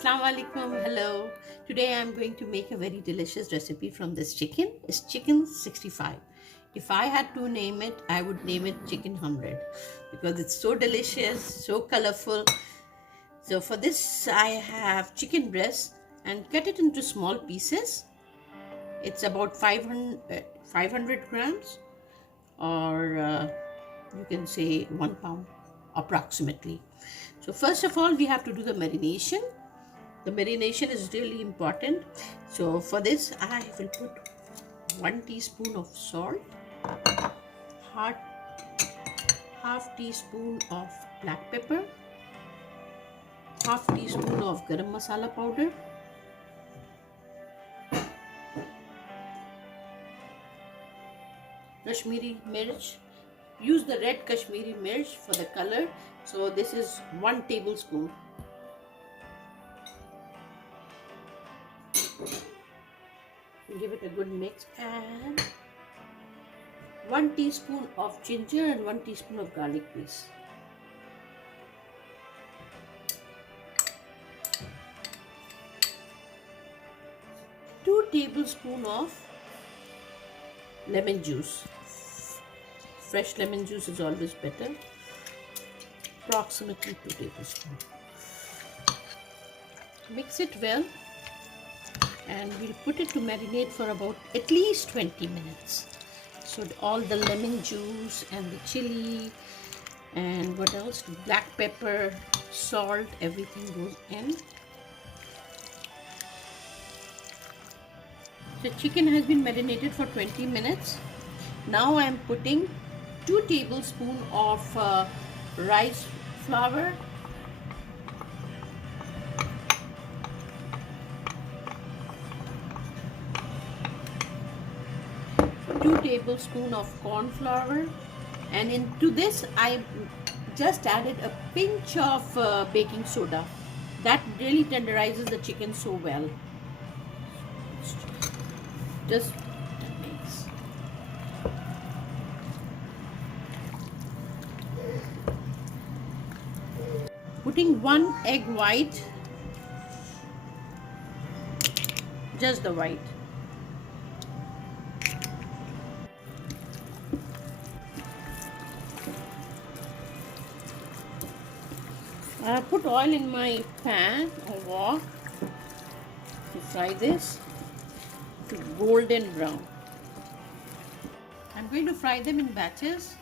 Assalamu alaikum. Hello. Today I am going to make a very delicious recipe from this chicken. It's chicken 65. If I had to name it, I would name it chicken 100 because it's so delicious, so colorful. So for this I have chicken breast and cut it into small pieces. It's about 500 grams or you can say 1 pound approximately. So first of all we have to do the marination. The marination is really important. So for this I will put 1 teaspoon of salt, half teaspoon of black pepper, half teaspoon of garam masala powder, Kashmiri mirch. Use the red Kashmiri mirch for the color. So this is 1 tablespoon. Give it a good mix and 1 teaspoon of ginger and 1 teaspoon of garlic paste. Two tablespoons of lemon juice. Fresh lemon juice is always better. Approximately 2 tablespoons. Mix it well and we'll put it to marinate for about at least 20 minutes. So all the lemon juice and the chili and what else? Black pepper, salt, everything goes in. The chicken has been marinated for 20 minutes. Now I am putting 2 tablespoons of rice flour, 2 tablespoons of corn flour, and into this I just added a pinch of baking soda. That really tenderizes the chicken so well. Just mix. Putting 1 egg white, just the white. I put oil in my pan or wok to fry this to golden brown. I'm going to fry them in batches.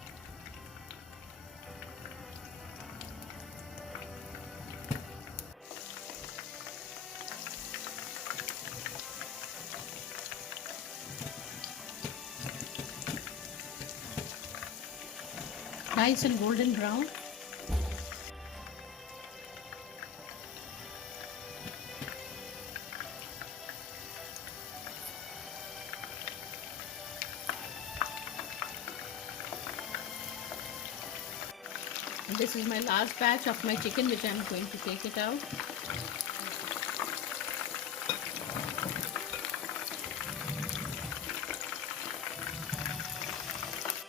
Nice and golden brown. This is my last batch of my chicken which I am going to take it out.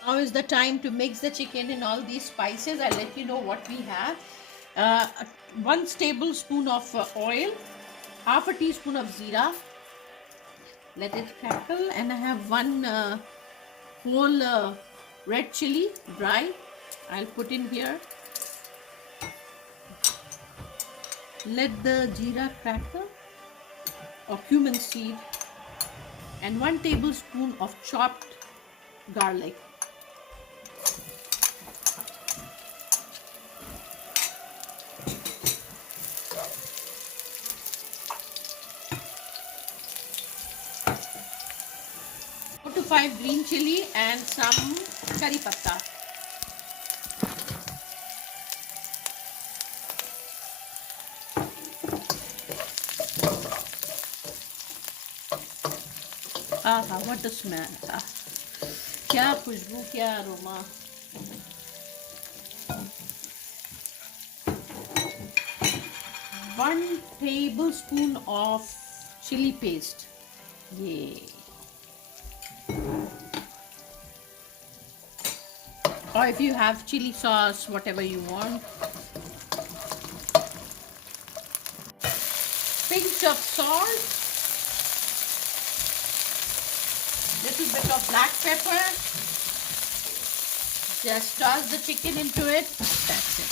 Now is the time to mix the chicken in all these spices. I'll let you know what we have. 1 tablespoon of oil, half a teaspoon of jeera. Let it crackle, and I have 1 whole red chili dry. I'll put in here. Let the jeera crackle or cumin seed, and 1 tablespoon of chopped garlic. Put to 5 green chili and some curry patta. Aha, what a smell. क्या खुशबू, क्या aroma. 1 tablespoon of chili paste. Yay. Or if you have chili sauce, whatever you want. salt, little bit of black pepper. Just toss the chicken into it. That's it.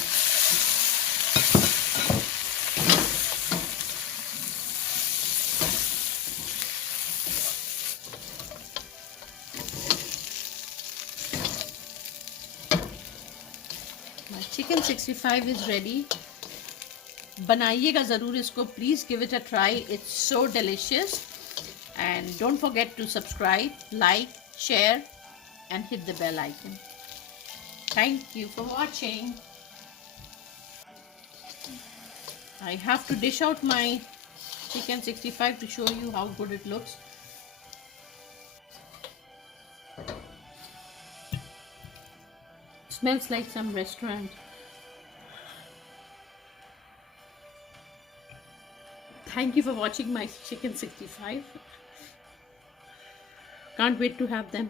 My chicken 65 is ready. बनाइएगा ज़रूर इसको. Please give it a try. It's so delicious. And don't forget to subscribe, like, share and hit the bell icon. Thank you for watching. I have to dish out my chicken 65 to show you how good it looks. Smells like some restaurant. Thank you for watching my chicken 65. Can't wait to have them.